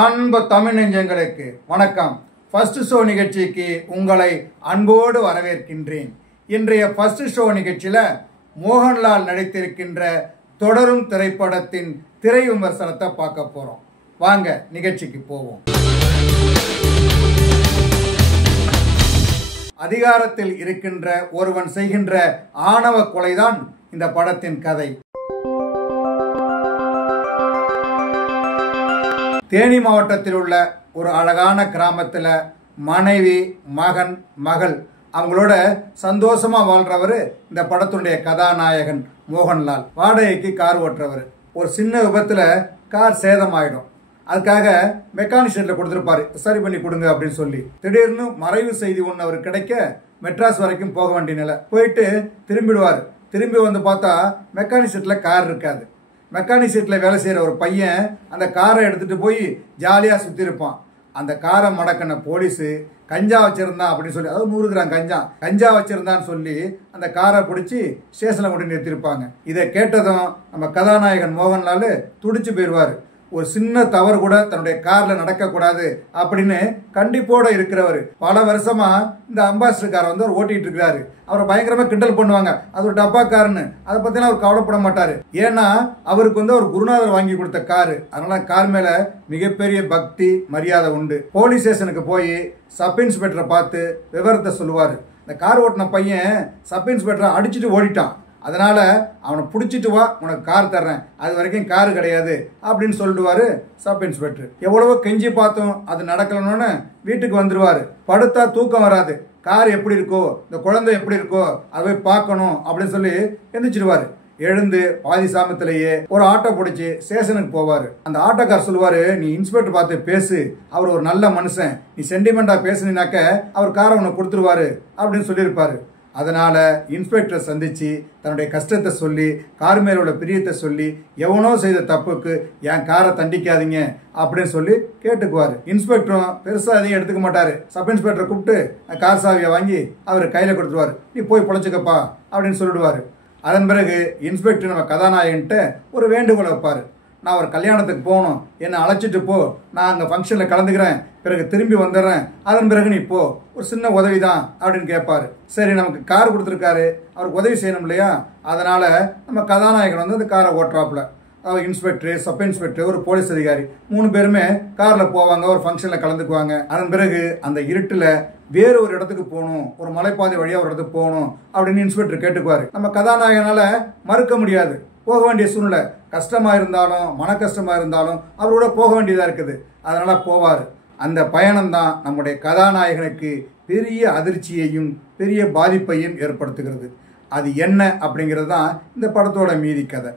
அன்பு தமிழ் நெஞ்சங்களுக்கு வணக்கம். ஃபர்ஸ்ட் ஷோ நிகழ்ச்சிக்கு உங்களை அன்போடு வரவேற்கின்றேன். இன்றைய ஃபர்ஸ்ட் ஷோ நிகழ்ச்சியில் மோகன்லால் நடித்திருக்கின்ற தொடரும் திரைப்படத்தின் திரை விமர்சனத்தை பார்க்க போறோம். வாங்க நிகழ்ச்சிக்கு போவோம். அதிகாரத்தில் இருக்கின்ற ஒருவன் செய்கின்ற ஆணவ கொலைதான் இந்த படத்தின் கதை. தேனி மாவட்டத்தில் உள்ள ஒரு அழகான கிராமத்தில் மனைவி, மகன், மகள் அவங்களோட சந்தோஷமா வாழ்றவர் இந்த படத்துடைய கதாநாயகன் மோகன்லால். வாடகைக்கு கார் ஓட்டுறவர். ஒரு சின்ன விபத்துல கார் சேதமாயிடும். அதுக்காக மெக்கானிக் ஷெட்ல கொடுத்துருப்பாரு, சரி பண்ணி கொடுங்க அப்படின்னு சொல்லி. திடீர்னு மறைவு செய்தி ஒன்று அவர் கிடைக்க மெட்ராஸ் வரைக்கும் போக வேண்டிய நிலை. போயிட்டு திரும்பிடுவார். திரும்பி வந்து பார்த்தா மெக்கானிக் ஷெட்ல கார் இருக்காது. மெக்கானிக் ஷெட்டில் வேலை செய்கிற ஒரு பையன் அந்த காரை எடுத்துகிட்டு போய் ஜாலியாக சுற்றி இருப்பான். அந்த காரை மடக்கின போலீஸு கஞ்சா வச்சுருந்தான் அப்படின்னு சொல்லி, அதாவது 100 கிராம் கஞ்சா வச்சுருந்தான்னு சொல்லி அந்த காரை பிடிச்சி ஸ்டேஷனில் கொண்டு நிறுத்திருப்பாங்க. இதை கேட்டதும் நம்ம கதாநாயகன் மோகன்லால் துடிச்சு போயிடுவார். ஒரு சின்ன தவறு கூட தன்னுடைய கார்ல நடக்கக்கூடாது அப்படின்னு கண்டிப்போட இருக்கிறவர். பல வருஷமா இந்த அம்பாசிடர் காரை வந்து அவர் ஓட்டிட்டு இருக்கிறாரு. அவரை பயங்கரமா கிண்டல் பண்ணுவாங்க, அது ஒரு டப்பா காருன்னு. அதை பத்திலாம் அவர் கவலைப்பட மாட்டாரு. ஏன்னா அவருக்கு வந்து அவர் குருநாதர் வாங்கி கொடுத்த காரு. அதனால கார் மேல மிகப்பெரிய பக்தி, மரியாதை உண்டு. போலீஸ் ஸ்டேஷனுக்கு போய் சப் இன்ஸ்பெக்டரை பார்த்து விவரத்தை சொல்லுவாரு. இந்த கார் ஓட்டின பையன் சப் இன்ஸ்பெக்டரை அடிச்சுட்டு ஓடிட்டான், அதனால அவனை பிடிச்சிட்டு வா, உனக்கு கார் தர்றேன், அது வரைக்கும் காரு கிடையாது அப்படின்னு சொல்லிடுவாரு சப் இன்ஸ்பெக்டர். எவ்வளவோ கெஞ்சி பார்த்தோம், அது நடக்கலன்னு வீட்டுக்கு வந்துருவாரு. படுத்தா தூக்கம் வராது. கார் எப்படி இருக்கோ, இந்த குழந்தை எப்படி இருக்கோ அதை போய் பார்க்கணும் அப்படின்னு சொல்லி எந்திரிச்சிடுவாரு. எழுந்து பாதி சாமத்திலேயே ஒரு ஆட்டோ பிடிச்சி ஸ்டேஷனுக்கு போவாரு. அந்த ஆட்டோக்கார் சொல்லுவாரு, நீ இன்ஸ்பெக்டர் பார்த்து பேசு, அவர் ஒரு நல்ல மனுஷன், நீ சென்டிமெண்டா பேசுனாக்க அவர் காரை உனக்கு கொடுத்துருவாரு அப்படின்னு சொல்லியிருப்பாரு. அதனால இன்ஸ்பெக்டரை சந்திச்சு தன்னுடைய கஷ்டத்தை சொல்லி, கார் மேல உள்ள பிரியத்தை சொல்லி, எவனோ செய்த தப்புக்கு என் காரை தண்டிக்காதீங்க அப்படின்னு சொல்லி கேட்டுக்குவாரு. இன்ஸ்பெக்டரும் பெருசா அதையும் எடுத்துக்க மாட்டாரு. சப் இன்ஸ்பெக்டரை கூப்பிட்டு கார் சாவியை வாங்கி அவர் கையில கொடுத்துருவாரு. நீ போய் பொழைச்சுக்கப்பா அப்படின்னு சொல்லிடுவாரு. அதன் பிறகு இன்ஸ்பெக்டர் நம்ம கதாநாயகன்ட்ட ஒரு வேண்டுகோளை வைப்பாரு. நான் ஒரு கல்யாணத்துக்கு போகணும், என்னை அழைச்சிட்டு போ, நான் அங்கே ஃபங்க்ஷனில் கலந்துக்கிறேன், பிறகு திரும்பி வந்துடுறேன், அதன் பிறகு நீ போ, ஒரு சின்ன உதவி தான் அப்படின்னு கேட்பாரு. சரி, நமக்கு கார் கொடுத்துருக்காரு, அவருக்கு உதவி செய்யணும் இல்லையா? அதனால நம்ம கதாநாயகன் வந்து அந்த காரை ஓட்டுறாப்புல. அவர் இன்ஸ்பெக்டர், சப் இன்ஸ்பெக்டர், ஒரு போலீஸ் அதிகாரி 3 பேருமே காரில் போவாங்க, ஒரு ஃபங்க்ஷனில் கலந்துக்குவாங்க. அதன் பிறகு அந்த இருட்டில் வேறு ஒரு இடத்துக்கு போகணும், ஒரு மலைப்பாதை வழியாக ஒரு இடத்துக்கு போகணும் அப்படின்னு இன்ஸ்பெக்டர் கேட்டுக்குவாரு. நம்ம கதாநாயகனால மறுக்க முடியாது. போக வேண்டிய சூழ்நிலை, கஷ்டமா இருந்தாலும் மன கஷ்டமா இருந்தாலும் அவரோட போக வேண்டியதா இருக்குது. அதனால போவாரு. அந்த பயணம் தான் நம்முடைய கதாநாயகனுக்கு பெரிய அதிர்ச்சியையும் பெரிய பாதிப்பையும் ஏற்படுத்துகிறது. அது என்ன அப்படிங்கிறது தான் இந்த படத்தோட மீதி கதை.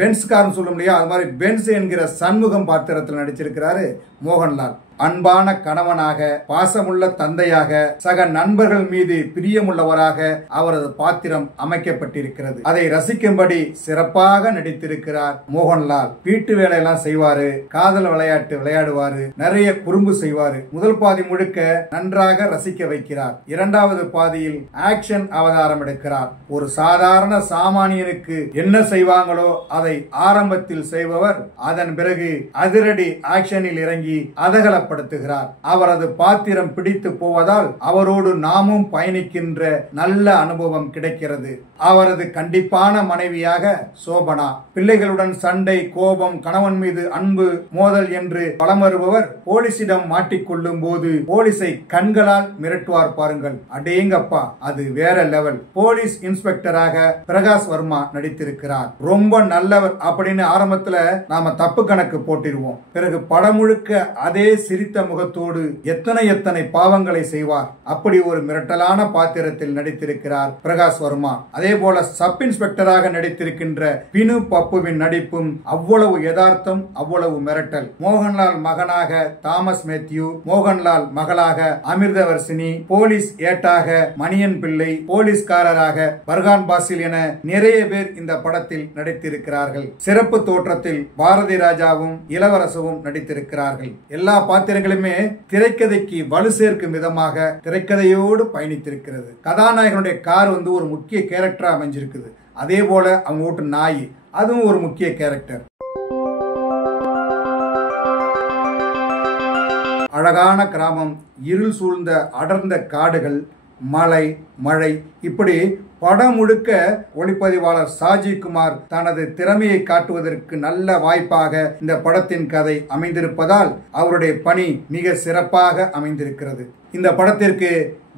பென்ஸ் கார்னு சொல்ல முடியாது, அது மாதிரி பென்ஸ் என்கிற சண்முகம் பாத்திரத்தில் நடிச்சிருக்கிறாரு மோகன்லால். அன்பான கணவனாக, பாசமுள்ள தந்தையாக, சக நண்பர்கள் மீது பிரியமுள்ளவராக அவரது பாத்திரம் அமைக்கப்பட்டிருக்கிறது. அதை ரசிக்கும்படி சிறப்பாக நடித்திருக்கிறார் மோகன்லால். வீட்டு வேலையெல்லாம் செய்வாரு, காதல் விளையாட்டு விளையாடுவாரு, நிறைய குறும்பு செய்வாரு. முதல் பாதி முழுக்க நன்றாக ரசிக்க வைக்கிறார். இரண்டாவது பாதியில் ஆக்ஷன் அவதாரம் எடுக்கிறார். ஒரு சாதாரண சாமானியனுக்கு என்ன செய்வாங்களோ அதை ஆரம்பத்தில் செய்பவர் அதன் பிறகு அதிரடி ஆக்ஷனில் இறங்கி அதகலப்படுத்துகிறார். அவரது பாத்திரம் பிடித்து போவதால் அவரோடு நாமும் பயணிக்கின்ற நல்ல அனுபவம் கிடைக்கிறது. அவரது கண்டிப்பான மனைவியாக சோபனா, பிள்ளைகளுடன் சண்டை, கோபம், கணவன் மீது அன்பு, மோதல் என்று பலம் வருபவர் போலீசிடம் மாட்டிக்கொள்ளும் போது போலீஸை கண்களால் மிரட்டுவார் பாருங்கள். அடேங்கப்பா, அது வேற லெவல். போலீஸ் இன்ஸ்பெக்டராக பிரகாஷ் வர்மா நடித்திருக்கிறார். ரொம்ப நல்லவர் அப்படின்னு ஆரம்பத்துல நாம தப்பு கணக்கு போட்டிருவோம். பிறகு படம் முழுக்க அதே சிரித்த முகத்தோடு எத்தனை பாவங்களை செய்வார். அப்படி ஒரு மிரட்டலான பாத்திரத்தில் நடித்திருக்கிறார் பிரகாஷ் வர்மா. அதே போல சப் இன்ஸ்பெக்டராக நடித்திருக்கின்ற பினு பப்புவின் நடிப்பும் அவ்வளவு யதார்த்தம், அவ்வளவு மிரட்டல். மோகன்லால் மகனாக தாமஸ் மேத்யூ, மோகன்லால் மகளாக அமிர்தவர்சினி, போலீஸ் ஏட்டாக மணியன் பிள்ளை, போலீஸ்காரராக பர்கான் பாசில் என நிறைய பேர் இந்த படத்தில் நடித்திருக்கிறார்கள். சிறப்பு தோற்றத்தில் பாரதி ராஜாவும் இளவரசவும் நடித்திருக்கிறார்கள். எல்லா பாத்திரங்களுமே திரைக்கதைக்கு வலு சேர்க்கும் விதமாக திரைக்கதையோடு பயணித்திருக்கிறது. கதாநாயகனுடைய கார் வந்து ஒரு முக்கிய கேரக்டரா அமைஞ்சிருக்குது. அதே போல அவங்க ஓட்டு நாய், அதுவும் ஒரு முக்கிய கேரக்டர். அழகான கிராமம், இருள் சூழ்ந்த அடர்ந்த காடுகள், மலை, மழை, இப்படி படம் முழுக்க ஒளிப்பதிவாளர் ஷாஜி குமார் தனது திறமையை காட்டுவதற்கு நல்ல வாய்ப்பாக இந்த படத்தின் கதை அமைந்திருப்பதால் அவருடைய பணி மிக சிறப்பாக அமைந்திருக்கிறது. இந்த படத்திற்கு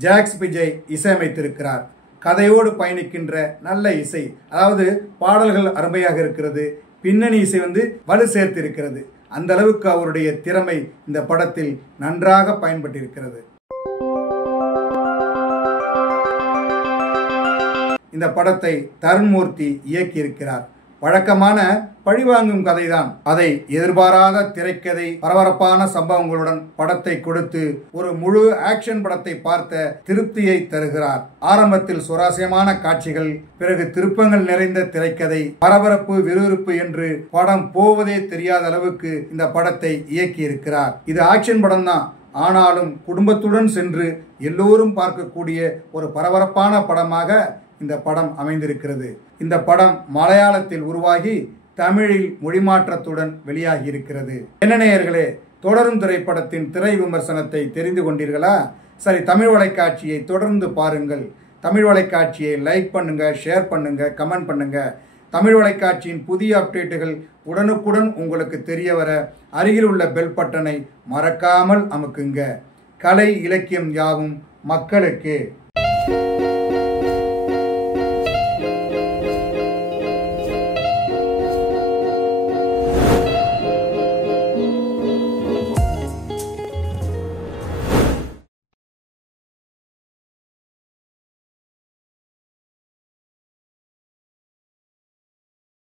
ஜாக்ஸ் விஜய் இசையமைத்திருக்கிறார். கதையோடு பயணிக்கின்ற நல்ல இசை, அதாவது பாடல்கள் அருமையாக இருக்கிறது, பின்னணி இசை வலு சேர்த்து இருக்கிறது. அந்த அளவுக்கு அவருடைய திறமை இந்த படத்தில் நன்றாக பயன்பட்டிருக்கிறது. இந்த படத்தை தருண்மூர்த்தி இயக்கியிருக்கிறார். வழக்கமான பழிவாங்கும் கதைதான். அதை எதிர்பாராத திரைக்கதை, பரபரப்பான சம்பவங்களுடன் படத்தை கொடுத்து ஒரு முழு ஆக்ஷன் படத்தை பார்த்த திருப்தியை தருகிறார். ஆரம்பத்தில் சுவாரஸ்யமான காட்சிகள், பிறகு திருப்பங்கள் நிறைந்த திரைக்கதை, பரபரப்பு, விறுவிறுப்பு என்று படம் போவதே தெரியாத அளவுக்கு இந்த படத்தை இயக்கியிருக்கிறார். இது ஆக்ஷன் படம் தான், ஆனாலும் குடும்பத்துடன் சென்று எல்லோரும் பார்க்கக்கூடிய ஒரு பரபரப்பான படமாக இந்த படம் அமைந்திருக்கிறது. இந்த படம் மலையாளத்தில் உருவாகி தமிழில் மொழிமாற்றத்துடன் வெளியாகி இருக்கிறது. என்ன நேயர்களே, தொடரும் திரைப்படத்தின் திரை விமர்சனத்தை தெரிந்து கொண்டீர்களா? சரி, தமிழ் வலைக்காட்சியை தொடர்ந்து பாருங்கள். தமிழ் வலைக்காட்சியை லைக் பண்ணுங்க, ஷேர் பண்ணுங்க, கமெண்ட் பண்ணுங்க. தமிழ் வலைக்காட்சியின் புதிய அப்டேட்டுகள் உடனுக்குடன் உங்களுக்கு தெரிய வர அருகில் உள்ள பெல் பட்டனை மறக்காமல் அமுக்குங்க. கலை இலக்கியம் யாவும் மக்களுக்கே.